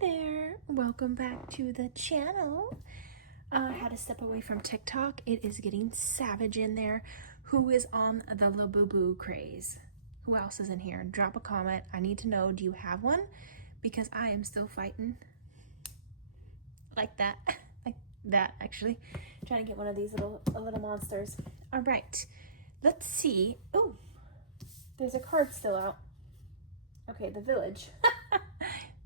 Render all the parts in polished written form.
there, welcome back to the channel. I had to step away from TikTok. It is getting savage in there. Who is on the Labubu craze? Who else is in here? Drop a comment. I need to know, do you have one? Because I am still fighting. Like that. Like that, actually. Trying to get one of these little monsters. All right. Let's see. Oh, there's a card still out. Okay, the village.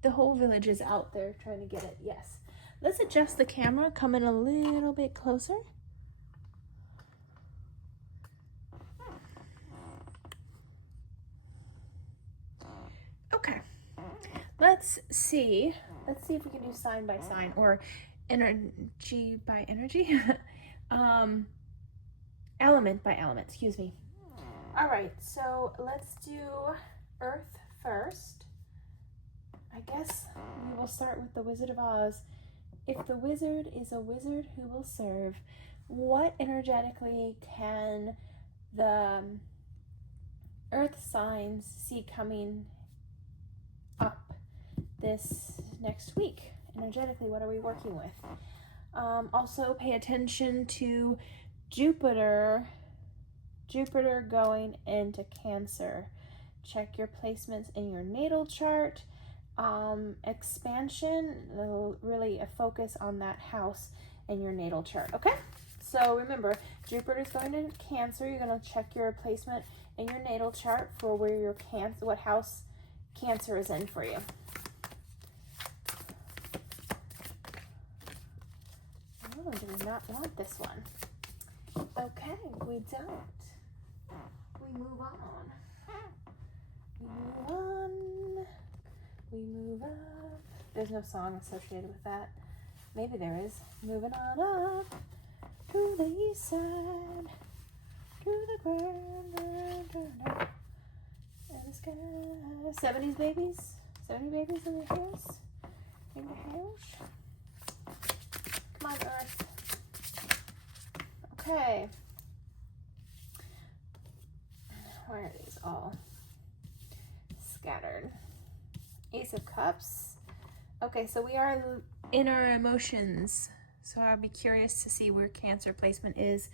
The whole village is out there trying to get it. Yes. Let's adjust the camera, come in a little bit closer. Okay. Let's see. Let's see if we can do sign by sign or energy by energy. Element by element, excuse me. All right, so let's do Earth first. I guess we will start with the Wizard of Oz. If the wizard is a wizard who will serve, what energetically can the earth signs see coming up this next week? Energetically, what are we working with? Also, pay attention to Jupiter going into Cancer. Check your placements in your natal chart. Expansion, really a focus on that house in your natal chart. Okay, so remember, Jupiter is going to Cancer. You're going to check your placement in your natal chart for where your what house Cancer is in for you. Oh, do we not want this one? Okay, we don't. We move on. We move on. We move up. There's no song associated with that. Maybe there is. Moving on up to the east side, to the ground, and the sky. 70s babies. 70 babies in the house. In the house. Come on, Earth. Okay. Where are these all scattered? Ace of Cups. Okay, so we are in our emotions. So I'll be curious to see where Cancer placement is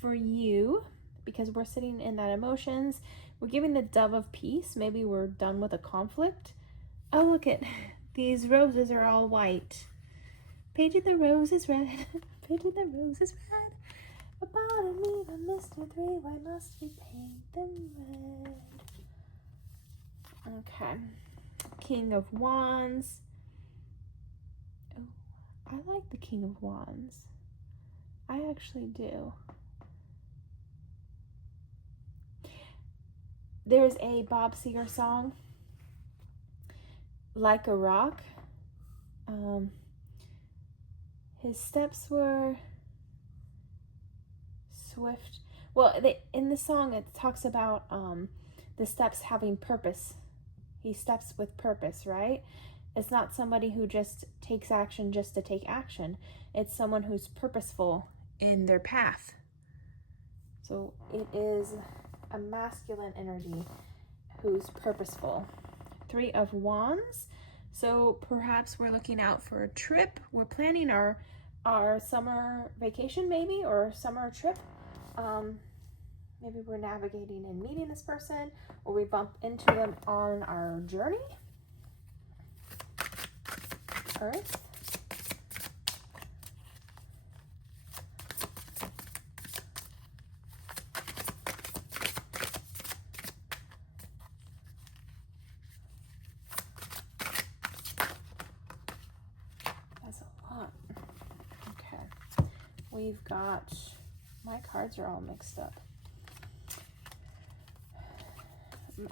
for you, because we're sitting in that emotions. We're giving the Dove of Peace. Maybe we're done with a conflict. Oh, look at these roses are all white. Painted the rose is red. Painted the rose is red. A bottom even Mr. 3. Why must we paint them red? Okay. King of Wands. Oh, I like the King of Wands. I actually do. There's a Bob Seger song, Like a Rock. His steps were swift. Well, in the song it talks about the steps having purpose. He steps with purpose, right? It's not somebody who just takes action just to take action. It's someone who's purposeful in their path. So it is a masculine energy who's purposeful. 3 of Wands. So perhaps we're looking out for a trip. We're planning our summer vacation maybe, or summer trip. Maybe we're navigating and meeting this person, or we bump into them on our journey. Earth. That's a lot. Okay. We've got, my cards are all mixed up.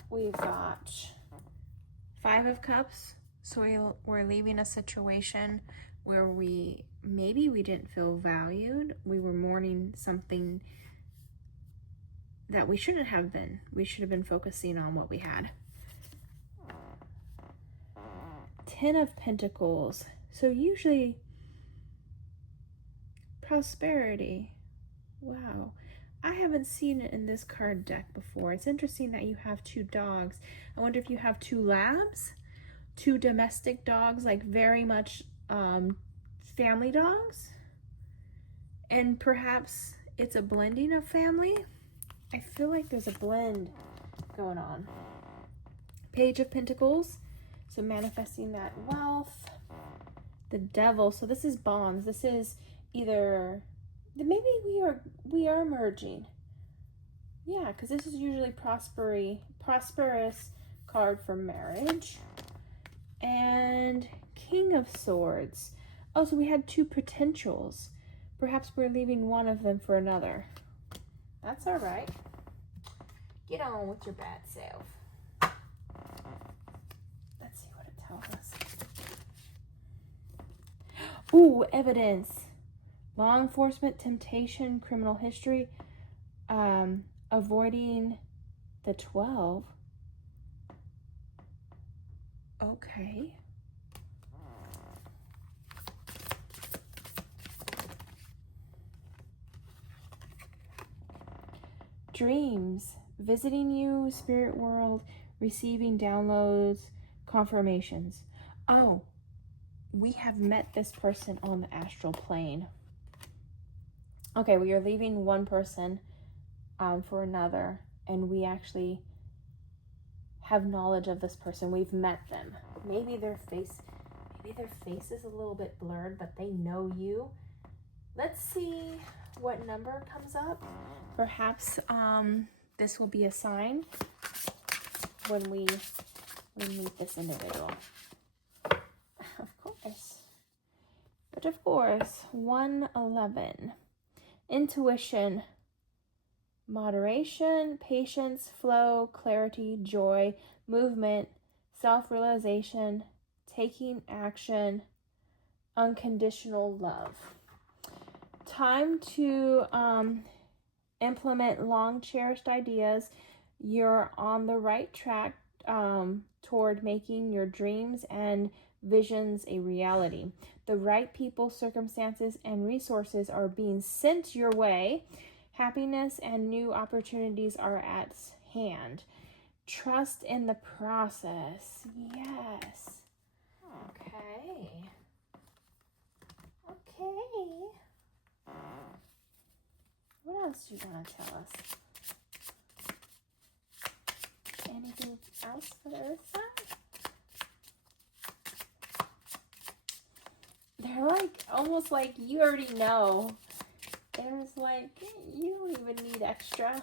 We've got 5 of Cups. So we're leaving a situation where maybe we didn't feel valued. We were mourning something that we shouldn't have been. We should have been focusing on what we had. 10 of Pentacles. So usually prosperity. Wow. I haven't seen it in this card deck before. It's interesting that you have 2 dogs. I wonder if you have 2 labs, 2 domestic dogs, like very much family dogs. And perhaps it's a blending of family. I feel like there's a blend going on. Page of Pentacles, so manifesting that wealth. The Devil, so this is bonds. This is either, maybe we are merging. Yeah, because this is usually prosperous card for marriage. And King of Swords. Oh, so we had 2 potentials. Perhaps we're leaving one of them for another. That's all right. Get on with your bad self. Let's see what it tells us. Ooh, evidence. Law enforcement, temptation, criminal history, avoiding the 12. Okay. Dreams, visiting you, spirit world, receiving downloads, confirmations. Oh, we have met this person on the astral plane. Okay, we are leaving one person for another, and we actually have knowledge of this person. We've met them. Maybe their face is a little bit blurred, but they know you. Let's see what number comes up. Perhaps this will be a sign when we meet this individual. Of course. But of course, 111. Intuition, moderation, patience, flow, clarity, joy, movement, self-realization, taking action, unconditional love. Time to implement long cherished ideas. You're on the right track toward making your dreams and visions a reality. The right people, circumstances, and resources are being sent your way. Happiness and new opportunities are at hand. Trust in the process. Yes. Okay. What else do you want to tell us? Anything else for the Earth sign? They're like, almost like you already know. There's like, you don't even need extra.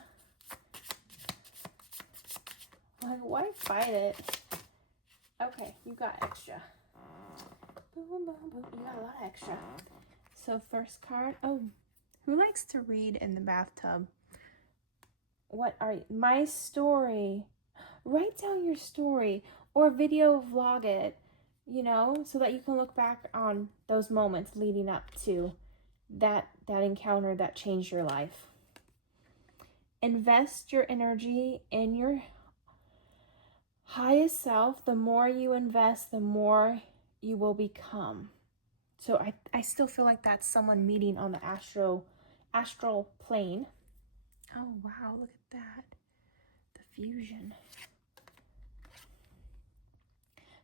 Like, why fight it? Okay, you got extra. Boom, boom, boom. You got a lot of extra. So first card. Oh, who likes to read in the bathtub? What are you? My story. Write down your story or video vlog it, you know, so that you can look back on those moments leading up to that encounter that changed your life. Invest your energy in your highest self. The more you invest, the more you will become. So I still feel like that's someone meeting on the astral plane. Oh, wow, look at that. The fusion.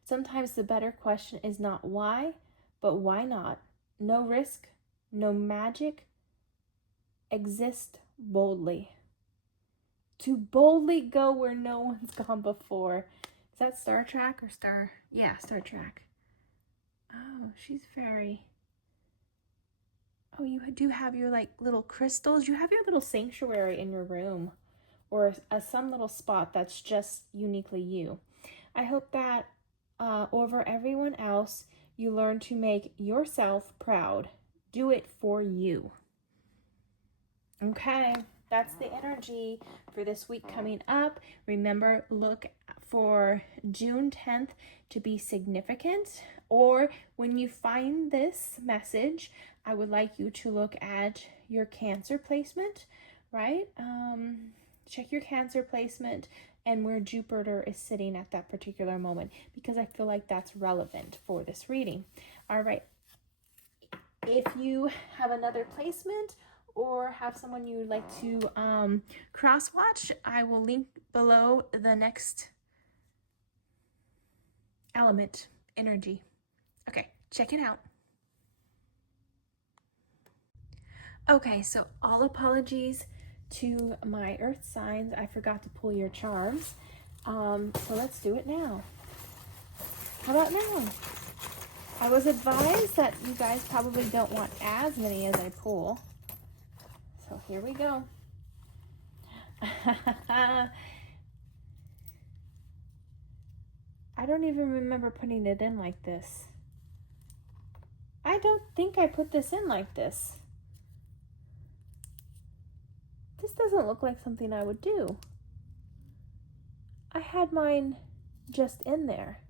Sometimes the better question is not why, but why not? No risk, no magic. Exist boldly. To boldly go where no one's gone before. Is that Star Trek or Star? Yeah, Star Trek. Oh, she's very... Oh, you do have your like little crystals. You have your little sanctuary in your room, or some little spot that's just uniquely you. I hope that over everyone else, you learn to make yourself proud. Do it for you. Okay, that's the energy for this week coming up. Remember, look for June 10th to be significant, or when you find this message, I would like you to look at your Cancer placement, right? Check your Cancer placement and where Jupiter is sitting at that particular moment, because I feel like that's relevant for this reading. All right. If you have another placement or have someone you would like to cross watch, I will link below the next element, energy. Okay, check it out. Okay, so all apologies to my earth signs. I forgot to pull your charms. So let's do it now. How about now? I was advised that you guys probably don't want as many as I pull. So here we go. I don't even remember putting it in like this. I don't think I put this in like this. This doesn't look like something I would do. I had mine just in there.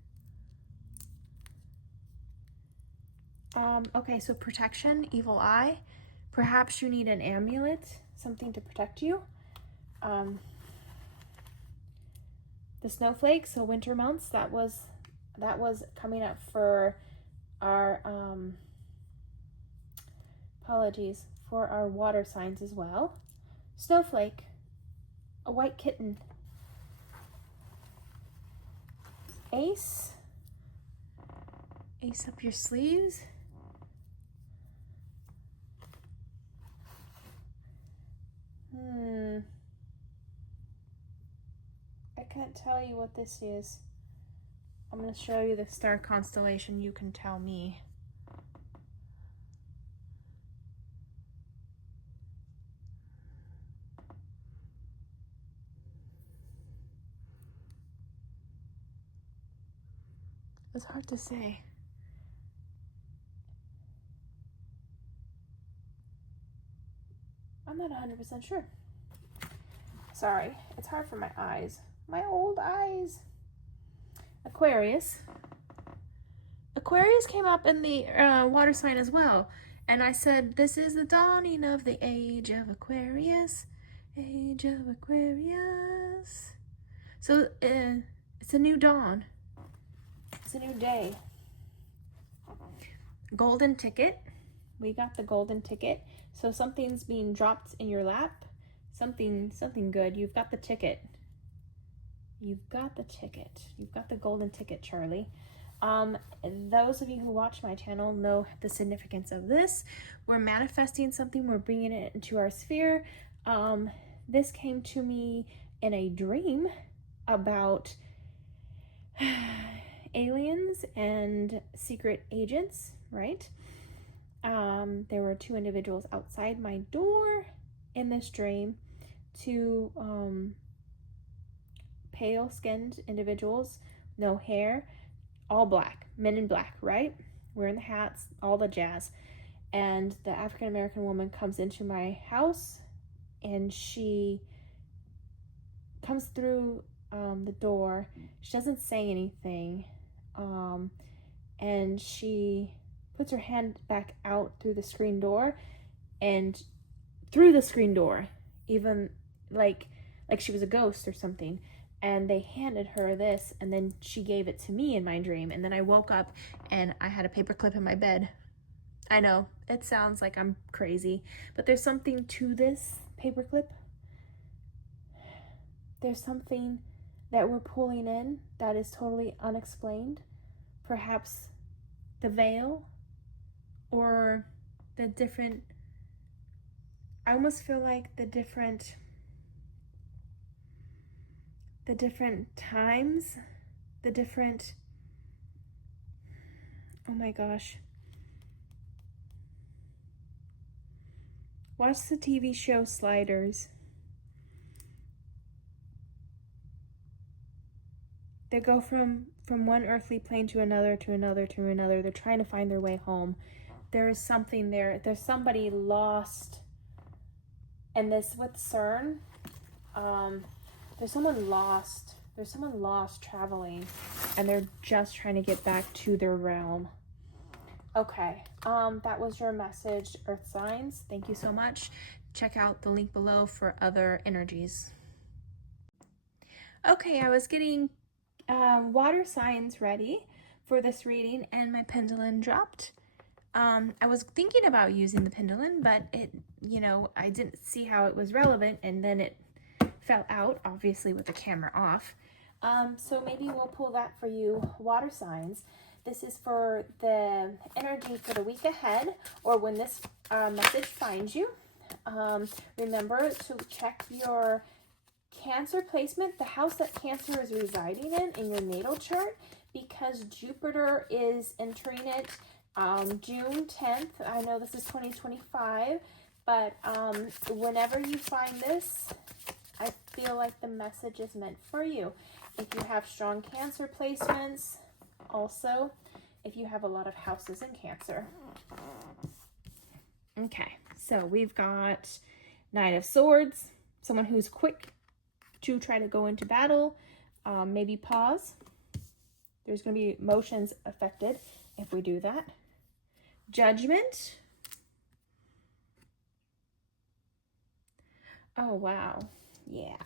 Okay, so protection, evil eye. Perhaps you need an amulet, something to protect you. The snowflake, so winter months, that was coming up for our apologies, for our water signs as well. Snowflake, a white kitten. Ace up your sleeves. I can't tell you what this is. I'm going to show you the star constellation. You can tell me. It's hard to say. I'm not 100% sure. Sorry, it's hard for my eyes. My old eyes. Aquarius. Aquarius came up in the water sign as well. And I said, this is the dawning of the age of Aquarius. Age of Aquarius. So it's a new dawn. It's a new day. Golden ticket. We got the golden ticket. So something's being dropped in your lap. Something good. You've got the ticket. You've got the ticket. You've got the golden ticket, Charlie. Those of you who watch my channel know the significance of this. We're manifesting something. We're bringing it into our sphere. This came to me in a dream about aliens and secret agents, right? There were two individuals outside my door in this dream, two pale-skinned individuals, no hair, all black, men in black, right? Wearing the hats, all the jazz. And the African-American woman comes into my house, and she comes through the door. She doesn't say anything, and she puts her hand back out through the screen door, and through the screen door, even like she was a ghost or something. And they handed her this, and then she gave it to me in my dream. And then I woke up and I had a paperclip in my bed. I know, it sounds like I'm crazy, but there's something to this paperclip. There's something that we're pulling in that is totally unexplained. Perhaps the veil, or the different, I almost feel like the different times, the different, oh my gosh. Watch the TV show Sliders. They go from one earthly plane to another, to another, to another. They're trying to find their way home. There is something there. There's somebody lost. And this with CERN, there's someone lost. There's someone lost traveling, and they're just trying to get back to their realm. Okay, that was your message, Earth Signs. Thank you so much. Check out the link below for other energies. Okay, I was getting water signs ready for this reading, and my pendulum dropped. I was thinking about using the pendulum, but it, I didn't see how it was relevant, and then it fell out, obviously with the camera off. So maybe we'll pull that for you, water signs. This is for the energy for the week ahead, or when this message finds you. Remember to check your Cancer placement, the house that Cancer is residing in your natal chart, because Jupiter is entering it June 10th. I know this is 2025, but whenever you find this, I feel like the message is meant for you. If you have strong Cancer placements, also if you have a lot of houses in Cancer. Okay, so we've got Knight of Swords, someone who's quick to try to go into battle, maybe pause. There's going to be emotions affected if we do that. Judgment. Oh, wow. Yeah.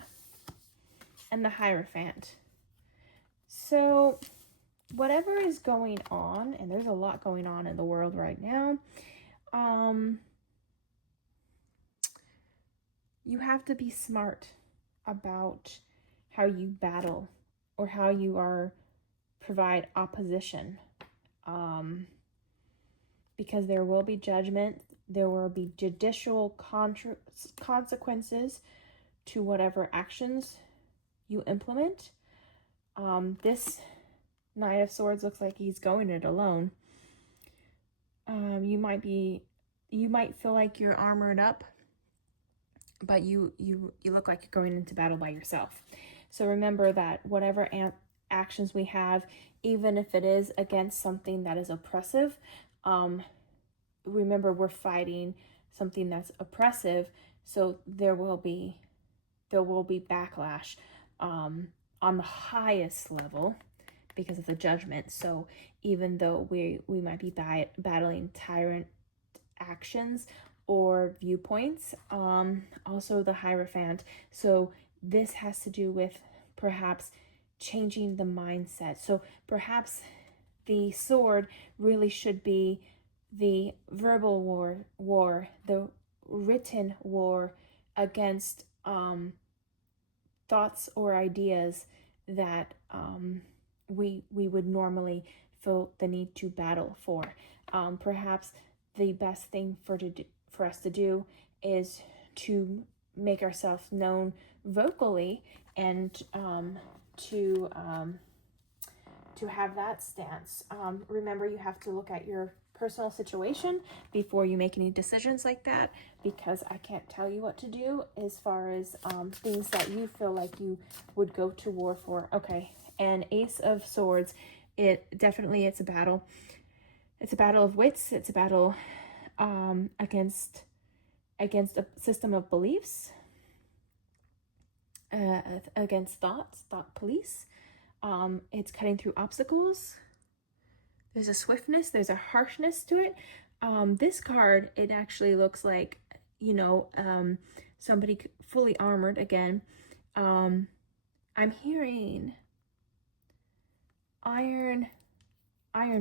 And the Hierophant. So whatever is going on, and there's a lot going on in the world right now, you have to be smart about how you battle or how you provide opposition, because there will be judgment, there will be judicial consequences to whatever actions you implement. This Knight of Swords looks like he's going it alone. You might feel like you're armored up, but you look like you're going into battle by yourself. So remember that whatever actions we have, even if it is against something that is oppressive, remember we're fighting something that's oppressive, so there will be backlash on the highest level because of the judgment. So even though we might be battling tyrant actions or viewpoints, also the Hierophant. So this has to do with perhaps changing the mindset. So perhaps the sword really should be the verbal war, the written war against thoughts or ideas that we would normally feel the need to battle for. Perhaps the best thing for us to do is to make ourselves known vocally, and to have that stance. Remember, you have to look at your personal situation before you make any decisions like that, because I can't tell you what to do as far as things that you feel like you would go to war for. Okay, and Ace of Swords, it's a battle. It's a battle of wits. It's a battle against a system of beliefs, against thought police. It's cutting through obstacles. There's a swiftness, there's a harshness to it. This card, it actually looks like, somebody fully armored again. I'm hearing iron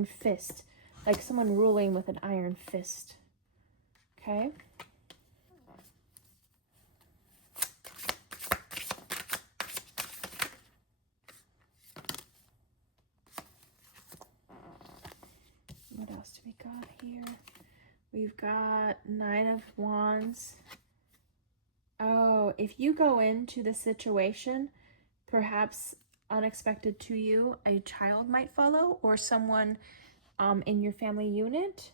fist, like someone ruling with an iron fist. Okay. What else do we got here? We've got Nine of Wands. Oh, if you go into the situation, perhaps unexpected to you, a child might follow, or someone in your family unit.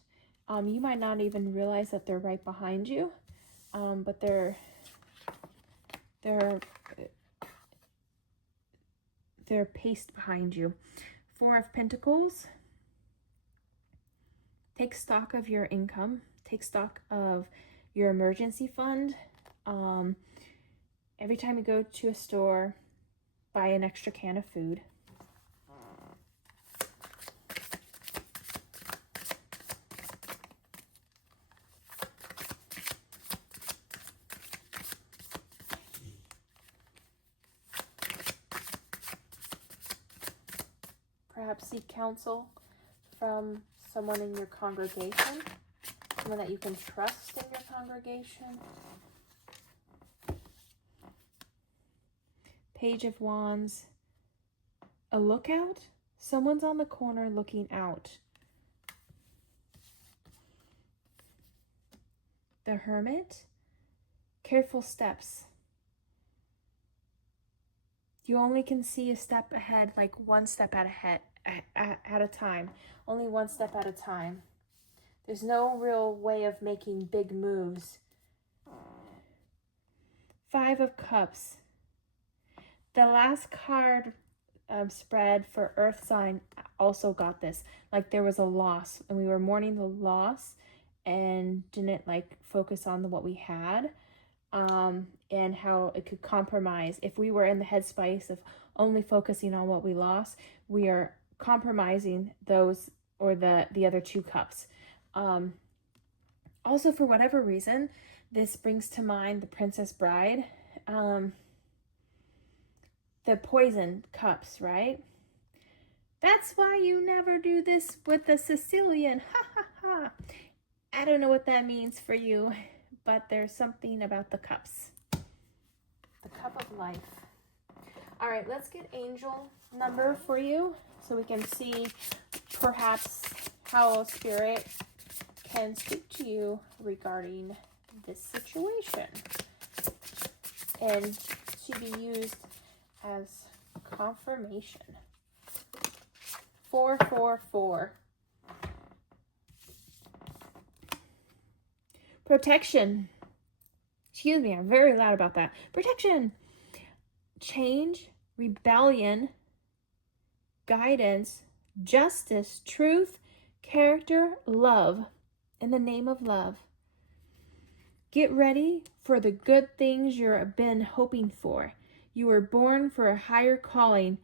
You might not even realize that they're right behind you, but they're paced behind you. Four of Pentacles. Take stock of your income. Take stock of your emergency fund. Every time you go to a store, buy an extra can of food. Perhaps seek counsel from someone in your congregation, someone that you can trust in your congregation. Page of Wands, A lookout? Someone's on the corner looking out. The Hermit? Careful steps. You only can see a step ahead, like one step at a time. Only one step at a time. There's no real way of making big moves. 5 of Cups. The last card spread for Earth sign also got this. Like there was a loss and we were mourning the loss and didn't like focus on what we had. And how it could compromise. If we were in the headspace of only focusing on what we lost, we are compromising those or the other 2 cups. Also, for whatever reason, this brings to mind the Princess Bride. The poison cups, right? That's why you never do this with the Sicilian. Ha ha ha. I don't know what that means for you, but there's something about the cups. The cup of life. All right, let's get angel number for you so we can see perhaps how Spirit can speak to you regarding this situation and to be used as confirmation. 444. Protection. Excuse me, I'm very loud about that. Protection. Change, rebellion, guidance, justice, truth, character, love. In the name of love. Get ready for the good things you've been hoping for. You were born for a higher calling.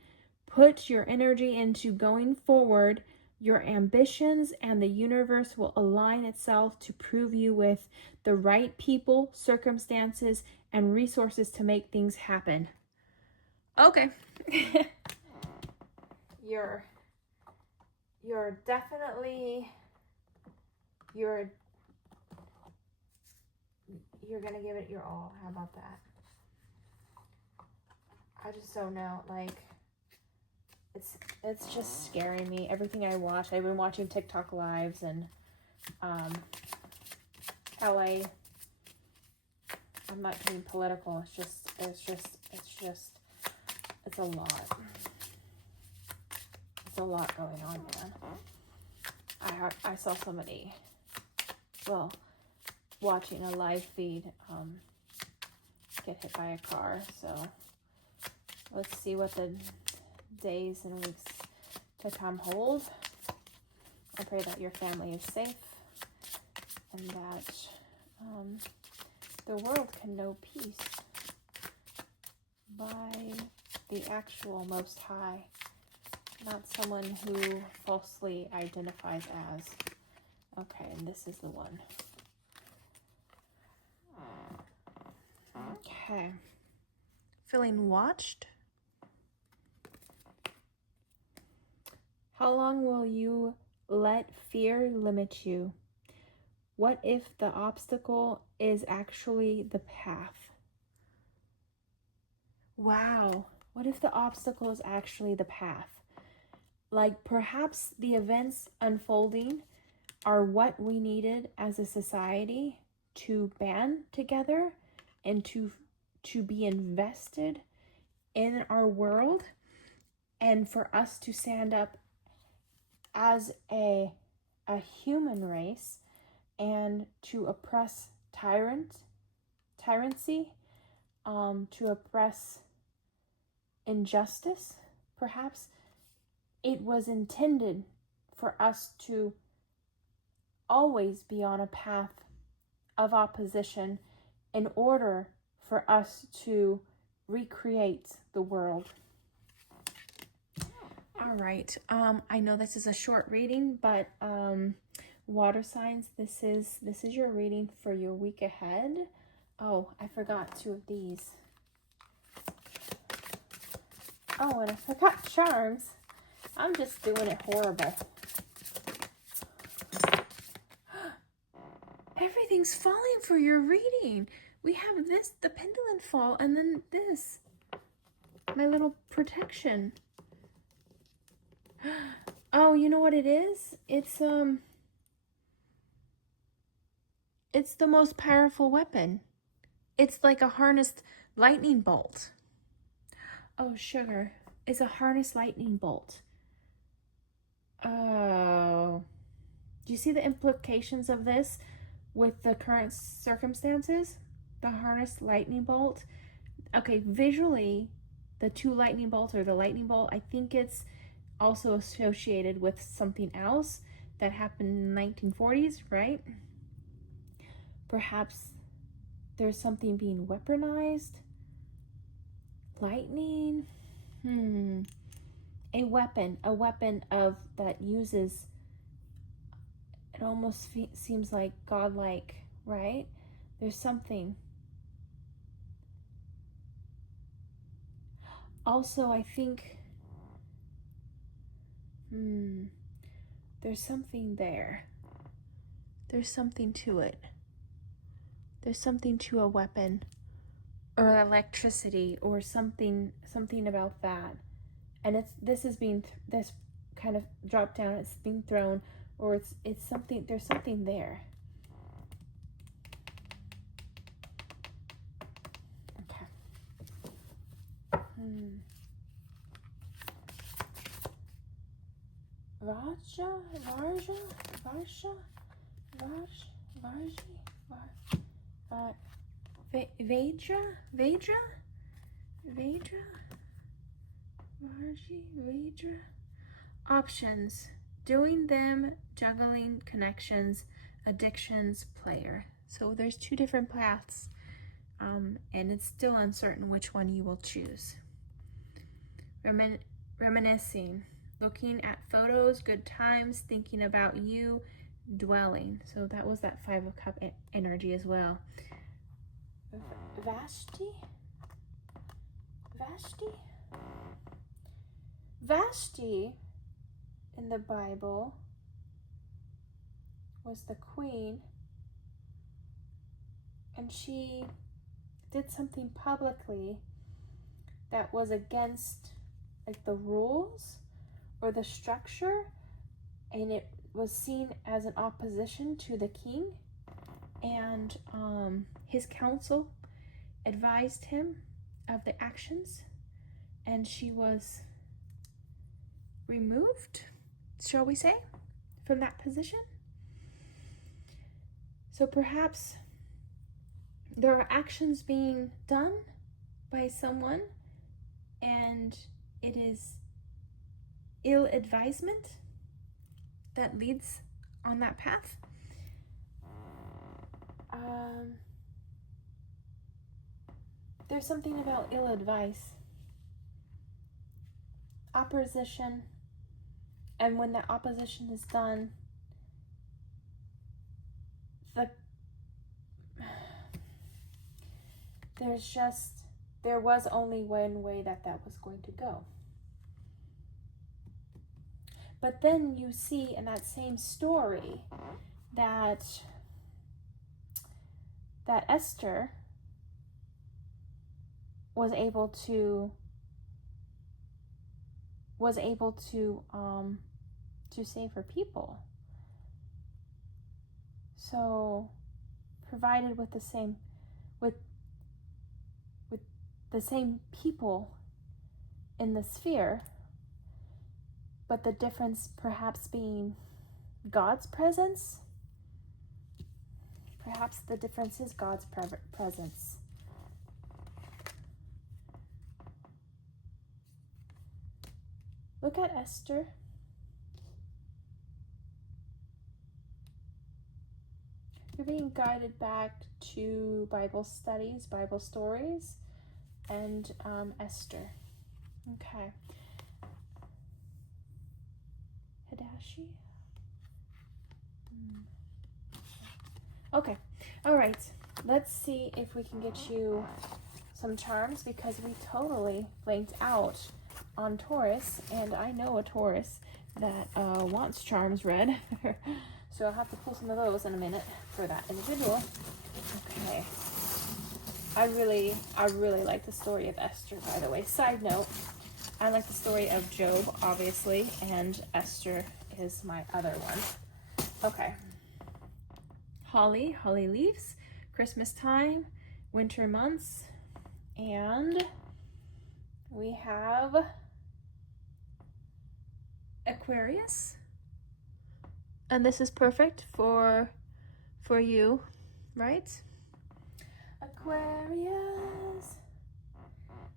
Put your energy into going forward. Your ambitions and the universe will align itself to prove you with the right people, circumstances, and resources to make things happen. Okay. You're definitely, you're gonna give it your all. How about that? I just don't know, like, it's just scaring me. Everything I watch, I've been watching TikTok lives and LA. I'm not being political. It's a lot. It's a lot going on, man. I saw somebody, well, watching a live feed get hit by a car. So let's see what the days and weeks to come hold. I pray that your family is safe and that the world can know peace by the actual Most High, not someone who falsely identifies as. Okay, and this is the one. Okay. Feeling watched? How long will you let fear limit you? What if the obstacle is actually the path? Wow. What if the obstacle is actually the path? Like perhaps the events unfolding are what we needed as a society to band together and to be invested in our world, and for us to stand up as a human race and to oppress tyrancy, to oppress injustice. Perhaps it was intended for us to always be on a path of opposition in order for us to recreate the world. All right. I know this is a short reading, but water signs, this is your reading for your week ahead. Oh, I forgot 2 of these. Oh, and I forgot charms. I'm just doing it horrible. Everything's falling for your reading. We have this, the pendulum fall, and then this. My little protection. Oh, you know what it is? It's the most powerful weapon. It's like a harnessed lightning bolt. Oh, sugar. It's a harnessed lightning bolt. Oh. Do you see the implications of this with the current circumstances? The harnessed lightning bolt. Okay, visually, the two lightning bolts or the lightning bolt, I think it's also associated with something else that happened in the 1940s, right? Perhaps there's something being weaponized. Lightning. A weapon of that uses, it almost seems like godlike, right? There's something. Also, I think there's something there. There's something to it. There's something to a weapon or electricity or something about that. And this kind of dropped down, it's being thrown, or it's something, there's something there. Okay. Vedra. Options: doing them, juggling, connections, addictions, player. So there's two different paths, and it's still uncertain which one you will choose. Reminiscing, looking at photos, good times, thinking about you, dwelling. So that was that 5 of Cup energy as well. Vashti in the Bible was the queen, and she did something publicly that was against like the rules or the structure, and it was seen as an opposition to the king, and his council advised him of the actions, and she was removed, shall we say, from that position. So perhaps there are actions being done by someone, and it is ill advisement that leads on that path. There's something about ill advice, opposition, and when that opposition is done, there was only one way that was going to go. But then you see in that same story that Esther was able to save her people. So provided with the same people in the sphere, but the difference perhaps being God's presence. Perhaps the difference is God's presence. Look at Esther. You're being guided back to Bible studies, Bible stories, and Esther. Okay. Hadashi. Okay. All right. Let's see if we can get you some charms, because we totally blanked out on Taurus, and I know a Taurus that wants charms read. So I'll have to pull some of those in a minute for that individual. Okay. I really like the story of Esther, by the way. Side note, I like the story of Job, obviously, and Esther is my other one. Okay. Holly leaves, Christmas time, winter months, and we have Aquarius. And this is perfect for you, right? Aquarius,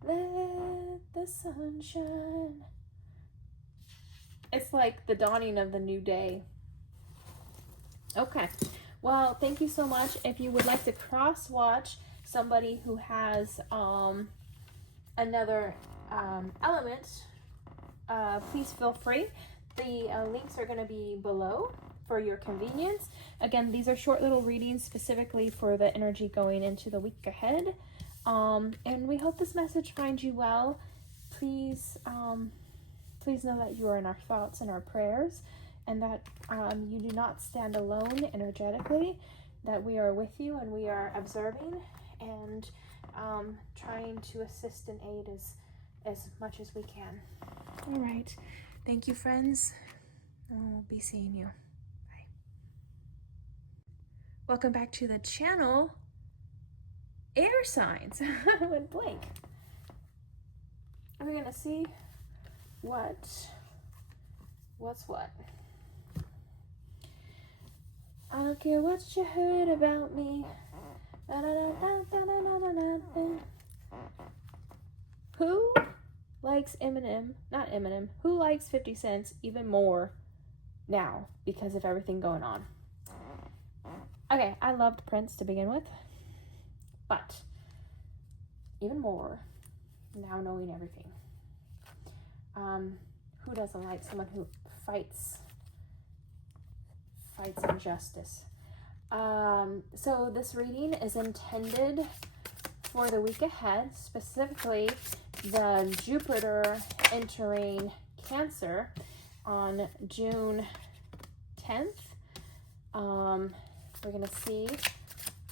let the sun shine. It's like the dawning of the new day. Okay. Well, thank you so much. If you would like to cross-watch somebody who has another element, please feel free. The links are going to be below for your convenience. Again, these are short little readings specifically for the energy going into the week ahead. And we hope this message finds you well. Please know that you are in our thoughts and our prayers, and that you do not stand alone energetically, that we are with you and we are observing and trying to assist and aid as much as we can. All right. Thank you, friends. We'll be seeing you. Bye. Welcome back to the channel. Air signs. I went blank. We're going to see what's what. I don't care what you heard about me. Who likes Eminem? Not Eminem. Who likes 50 Cent even more now because of everything going on? Okay, I loved Prince to begin with, but even more now knowing everything. Who doesn't like someone who fights injustice? So this reading is intended for the week ahead, specifically the Jupiter entering Cancer on June 10th. We're gonna see.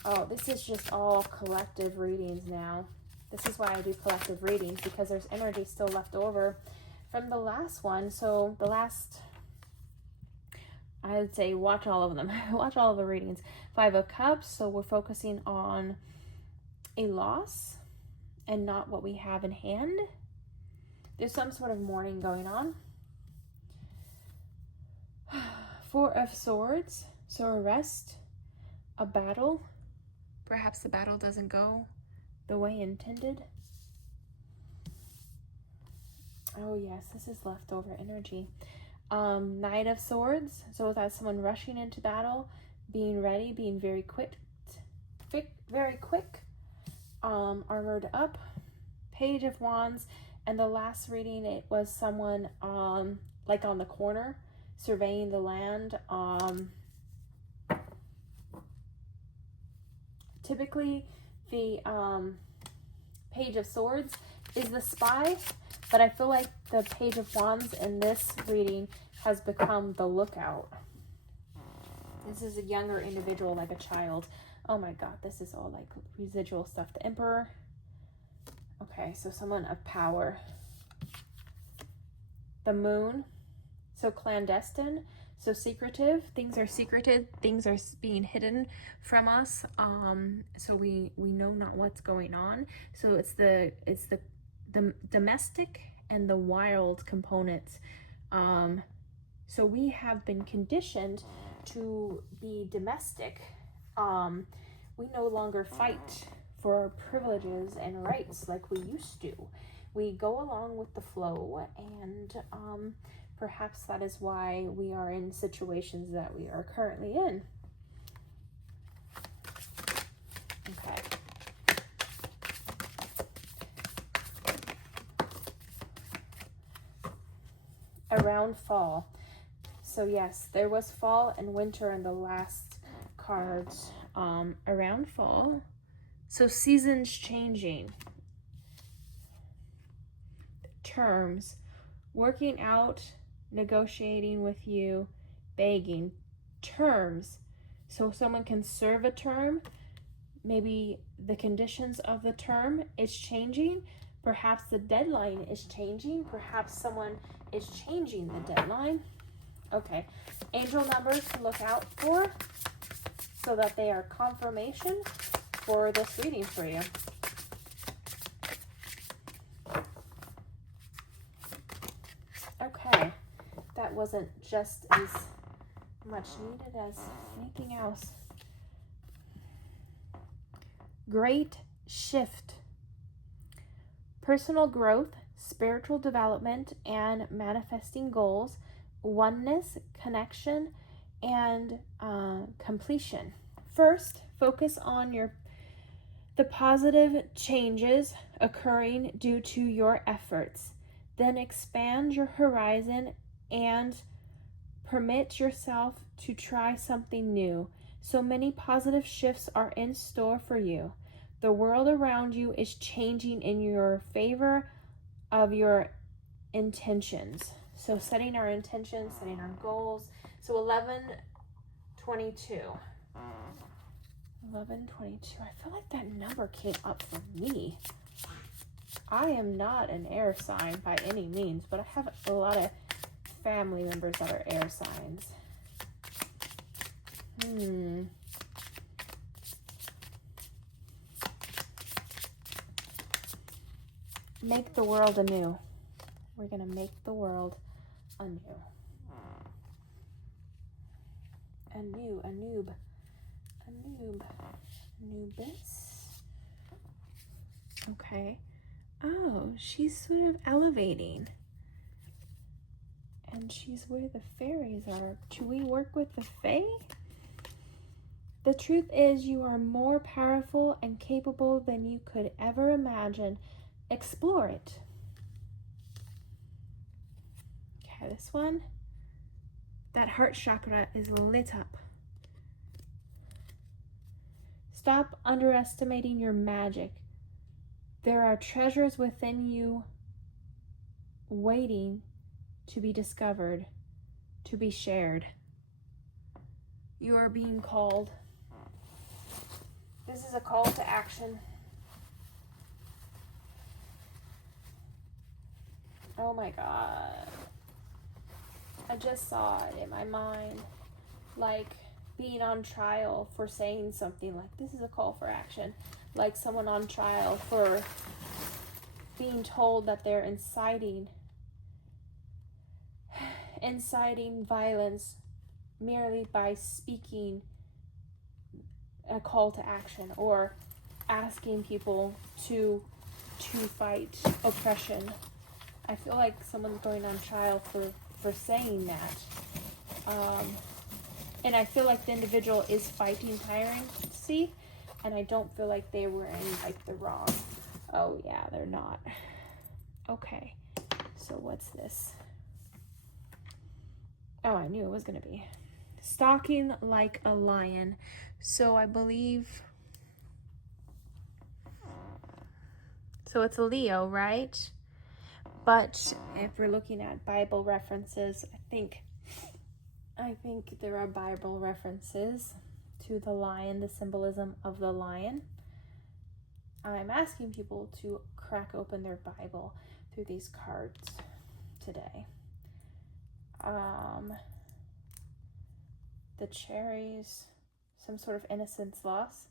Oh, this is just all collective readings now. This is why I do collective readings, because there's energy still left over from the last one. So the last, I would say, watch all of them. Watch all of the readings. 5 of Cups. So we're focusing on a loss and not what we have in hand. There's some sort of mourning going on. 4 of Swords. So a rest, a battle. Perhaps the battle doesn't go the way intended. Oh yes, this is leftover energy. Knight of Swords. So that's someone rushing into battle, being ready, being very quick, armored up. Page of Wands. And the last reading, it was someone like on the corner, surveying the land. Typically, the Page of Swords is the spy, but I feel like the Page of Wands in this reading has become the lookout. This is a younger individual, like a child. Oh my god, this is all like residual stuff. The Emperor. Okay, so someone of power. The Moon. So clandestine. So secretive. Things are secreted. Things are being hidden from us. So we know not what's going on. So it's the domestic and the wild components. So we have been conditioned to be domestic. We no longer fight for our privileges and rights like we used to. We go along with the flow, and perhaps that is why we are in situations that we are currently in. Okay. Around fall. So yes, there was fall and winter in the last cards. Around fall. So seasons changing. Terms. Working out, negotiating with you, begging. Terms. So someone can serve a term. Maybe the conditions of the term is changing, Perhaps the deadline is changing. Perhaps someone is changing the deadline. Okay. Angel numbers to look out for so that they are confirmation for this reading for you. Okay. That wasn't just as much needed as anything else. Great shift. Personal growth, spiritual development, and manifesting goals, oneness, connection, and completion. First, focus on the positive changes occurring due to your efforts. Then expand your horizon and permit yourself to try something new. So many positive shifts are in store for you. The world around you is changing in your favor of your intentions. So setting our intentions, setting our goals. So 11:22. 11:22. I feel like that number came up for me. I am not an air sign by any means, but I have a lot of family members that are air signs. Make the world anew. We're going to make the world anew. Anubis. Okay. Oh, she's sort of elevating. And she's where the fairies are. Do we work with the fae? The truth is, you are more powerful and capable than you could ever imagine. Explore it. Okay, this one. That heart chakra is lit up. Stop underestimating your magic. There are treasures within you waiting to be discovered, to be shared. You are being called. This is a call to action. Oh my God. I just saw it in my mind, like being on trial for saying something like, this is a call for action. Like someone on trial for being told that they're inciting violence merely by speaking a call to action or asking people to fight oppression. I feel like someone's going on trial for saying that. And I feel like the individual is fighting tyranny, and I don't feel like they were in like the wrong. Oh yeah, they're not. Okay, so what's this? Oh, I knew it was gonna be. Stalking like a lion. So I believe, so it's a Leo, right? But if we're looking at Bible references, I think there are Bible references to the lion, the symbolism of the lion. I'm asking people to crack open their Bible through these cards today. The cherries, some sort of innocence loss.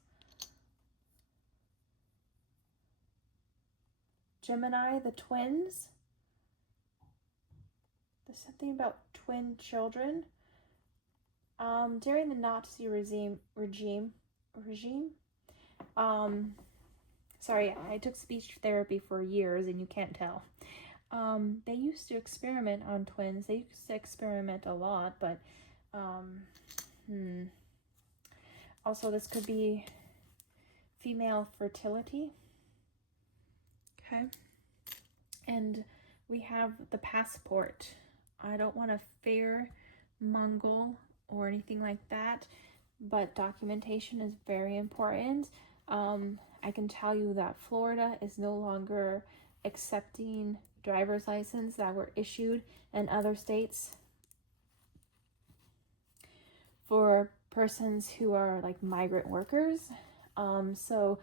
Gemini, the twins. There's something about twin children. During the Nazi regime. Sorry, I took speech therapy for years, and you can't tell. They used to experiment on twins. They used to experiment a lot, but also this could be female fertility. Okay. And we have the passport. I don't want to fear Mongol or anything like that, but documentation is very important. I can tell you that Florida is no longer accepting driver's license that were issued in other states for persons who are like migrant workers. So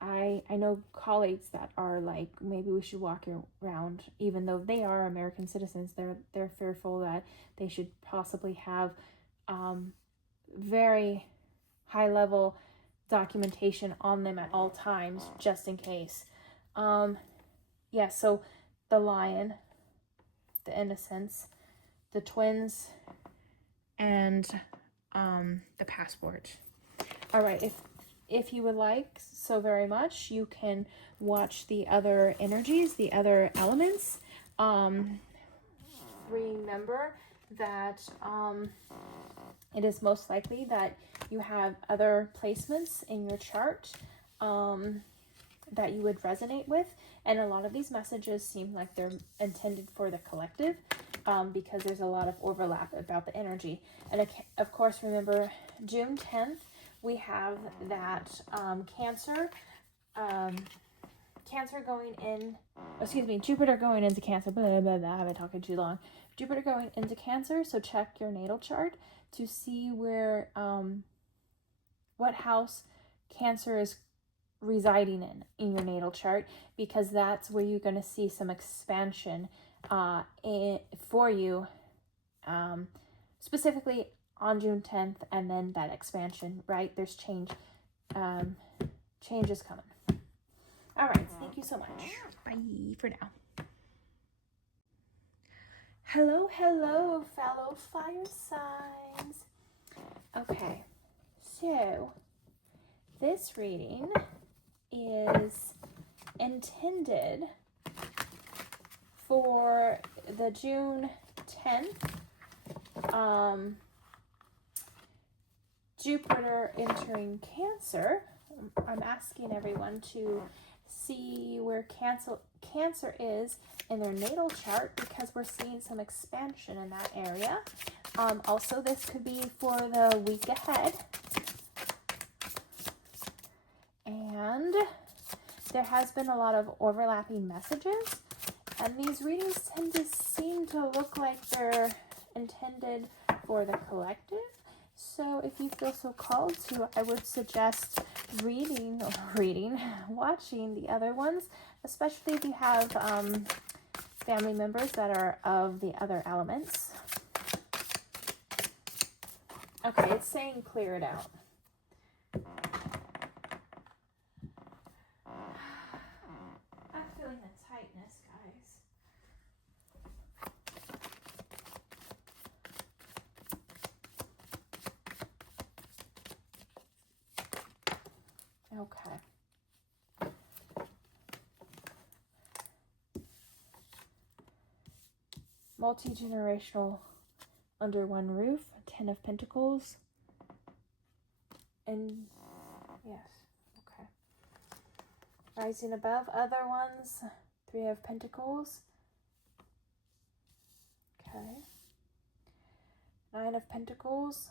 I I know colleagues that are like, maybe we should walk around, even though they are American citizens, they're fearful that they should possibly have very high level documentation on them at all times, just in case. Yeah, so the lion, the innocence, the twins, and the passport. All right, if you would like so very much, you can watch the other energies, the other elements. Remember that it is most likely that you have other placements in your chart that you would resonate with, and a lot of these messages seem like they're intended for the collective, because there's a lot of overlap about the energy. And of course, remember June 10th, we have that Cancer going in, Jupiter going into Cancer, blah, blah, blah, I've been talking too long. Jupiter going into Cancer, so check your natal chart to see where, what house Cancer is residing in your natal chart, because that's where you're going to see some expansion for you, specifically on June 10th, and then that expansion, right? There's change. Change is coming. All right, thank you so much. Bye for now. Hello, hello, fellow fire signs. Okay, so this reading is intended for the June 10th Jupiter entering Cancer. I'm asking everyone to see where Cancer is in their natal chart, because we're seeing some expansion in that area. Also, this could be for the week ahead. And there has been a lot of overlapping messages, and these readings tend to seem to look like they're intended for the collective. So if you feel so called to, I would suggest watching the other ones, especially if you have family members that are of the other elements. Okay, it's saying clear it out. I'm feeling the tightness, guys. Okay. Multi-generational under one roof, 10 of Pentacles. And yes, okay. Rising above other ones, 3 of Pentacles. Okay. 9 of Pentacles.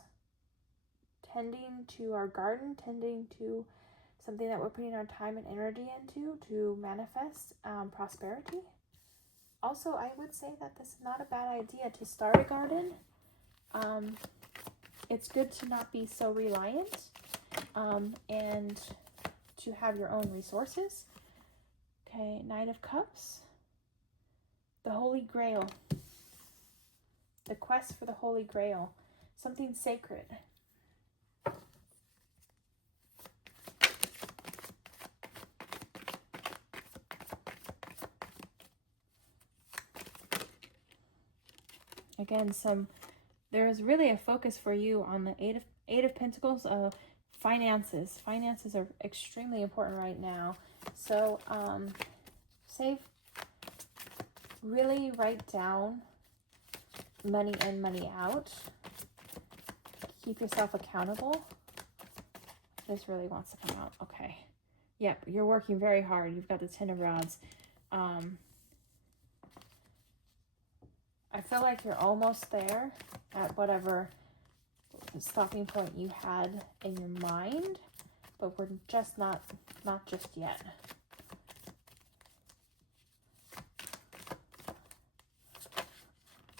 Tending to our garden, tending to something that we're putting our time and energy into to manifest prosperity. Also, I would say that this is not a bad idea to start a garden. It's good to not be so reliant and to have your own resources. Okay, 9 of Cups. The Holy Grail. The quest for the Holy Grail. Something sacred. Again, there is really a focus for you on the Eight of Pentacles. Finances. Finances are extremely important right now. So, really write down money in, money out. Keep yourself accountable. This really wants to come out. Okay. Yep, you're working very hard. You've got the 10 of Rods. I feel like you're almost there at whatever stopping point you had in your mind, but we're just not just yet.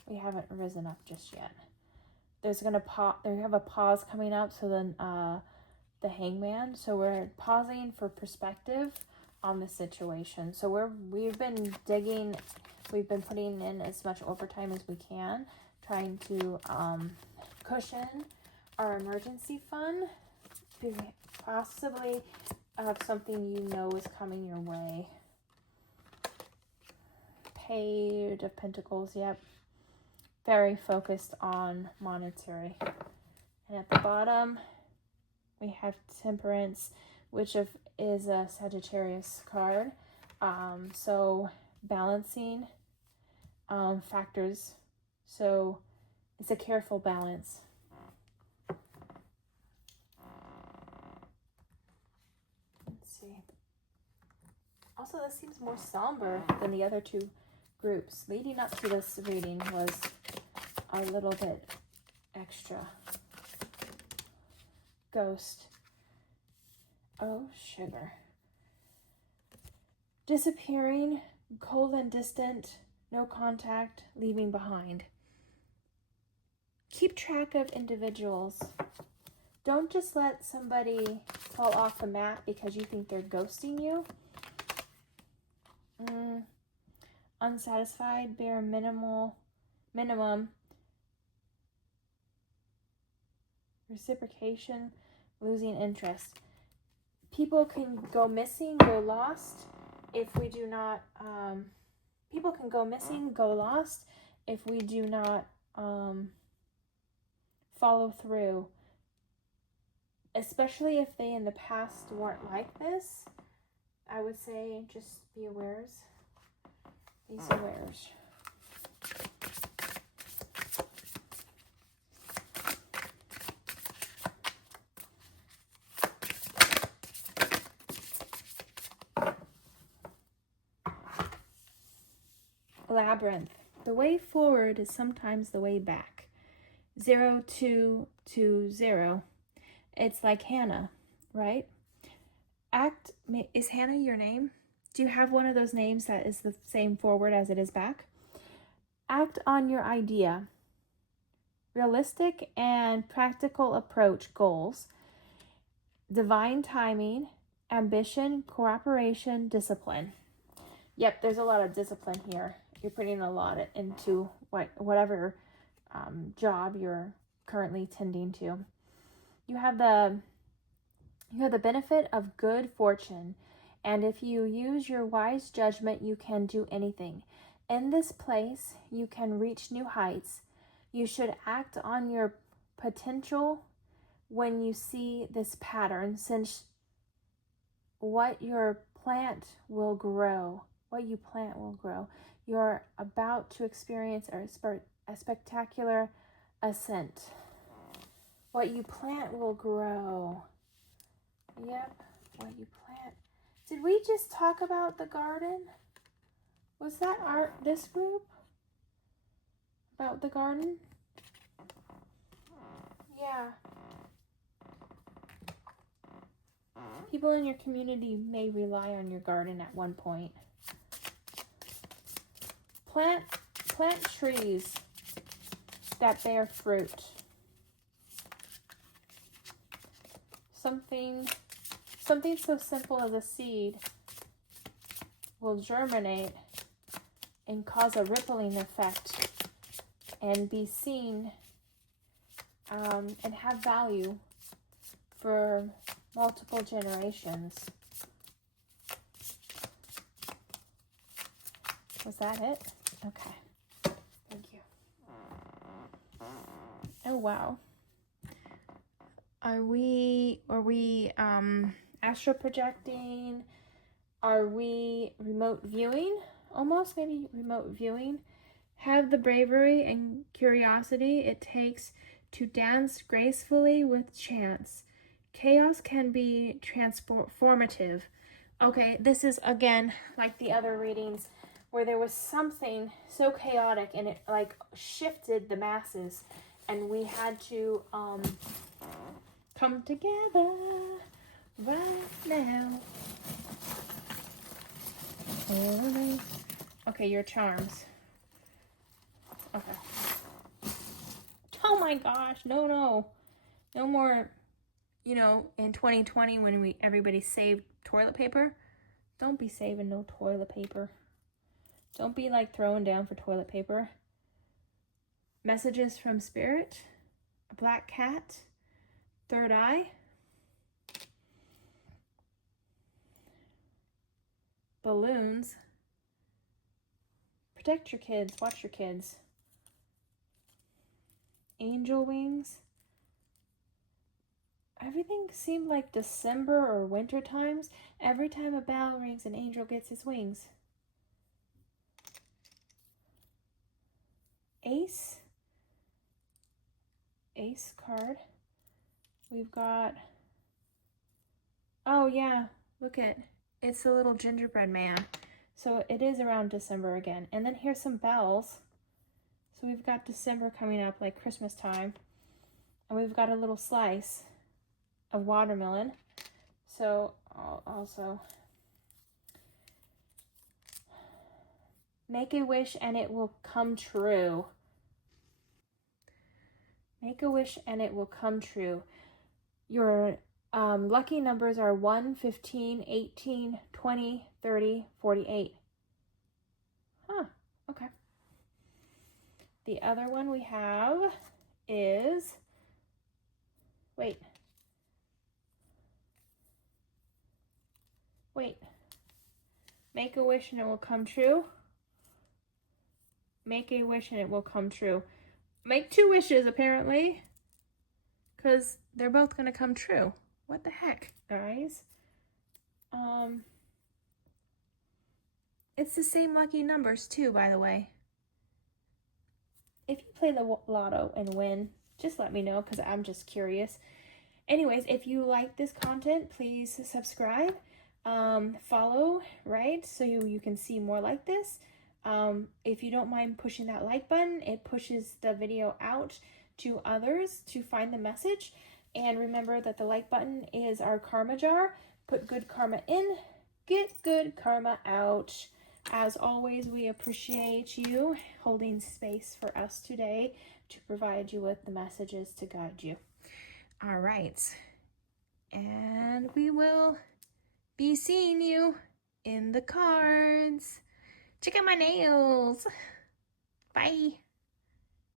We haven't risen up just yet. They have a pause coming up, so then the Hangman. So we're pausing for perspective on the situation. So we've been digging, we've been putting in as much overtime as we can, trying to cushion our emergency fund, possibly of something you know is coming your way. Page of Pentacles, yep. Very focused on monetary. And at the bottom, we have Temperance, which is a Sagittarius card. So balancing factors. So it's a careful balance. Let's see. Also, this seems more somber than the other two groups. Leading up to this reading was a little bit extra. Ghost. Oh, sugar. Disappearing, cold and distant, no contact, leaving behind. Keep track of individuals. Don't just let somebody fall off the map because you think they're ghosting you. Unsatisfied, bare minimum. Reciprocation, losing interest. People can go missing, go lost if we do not, people can go missing, go lost if we do not follow through. Especially if they in the past weren't like this. I would say just be awares. These awares. Labyrinth. The way forward is sometimes the way back. 0, 2, 2, 0. It's like Hannah, right? Is Hannah your name? Do you have one of those names that is the same forward as it is back? Act on your idea. Realistic and practical approach goals. Divine timing, ambition, cooperation, discipline. Yep, there's a lot of discipline here. You're putting a lot into whatever job you're currently tending to. You have the benefit of good fortune, and if you use your wise judgment, you can do anything. In this place, you can reach new heights. You should act on your potential when you see this pattern, since what you plant will grow. You're about to experience a spectacular ascent. What you plant will grow. Yep, what you plant. Did we just talk about the garden? Was that this group? About the garden? Yeah. People in your community may rely on your garden at one point. Plant trees that bear fruit. Something so simple as a seed will germinate and cause a rippling effect and be seen and have value for multiple generations. Was that it? Okay. Thank you. Oh, wow. Are we astral projecting? Are we remote viewing? Almost maybe remote viewing. Have the bravery and curiosity it takes to dance gracefully with chance. Chaos can be transformative. Okay, this is again like the other readings where there was something so chaotic and it like shifted the masses, and we had to come together right now. Okay, your charms. Okay. Oh my gosh, no more, in 2020 when everybody saved toilet paper. Don't be saving no toilet paper. Don't be like throwing down for toilet paper. Messages from Spirit, a black cat, third eye, balloons. Protect your kids, watch your kids. Angel wings. Everything seemed like December or winter times. Every time a bell rings, an angel gets his wings. Ace. Ace card. We've got, oh yeah, look at, it's the little gingerbread man. So it is around December again. And then here's some bells. So we've got December coming up, like Christmas time. And we've got a little slice of watermelon. So also, make a wish and it will come true. Make a wish and it will come true. Your lucky numbers are 1, 15, 18, 20, 30, 48. Huh, okay. The other one we have is, wait. Make a wish and it will come true. Make a wish and it will come true. Make 2 wishes, apparently, because they're both going to come true. What the heck, guys? It's the same lucky numbers, too, by the way. If you play the lotto and win, just let me know, because I'm just curious. Anyways, if you like this content, please subscribe. Follow, right? So you can see more like this. If you don't mind pushing that like button, it pushes the video out to others to find the message. And remember that the like button is our karma jar. Put good karma in, get good karma out. As always, we appreciate you holding space for us today to provide you with the messages to guide you. All right. And we will be seeing you in the cards. Check out my nails. Bye.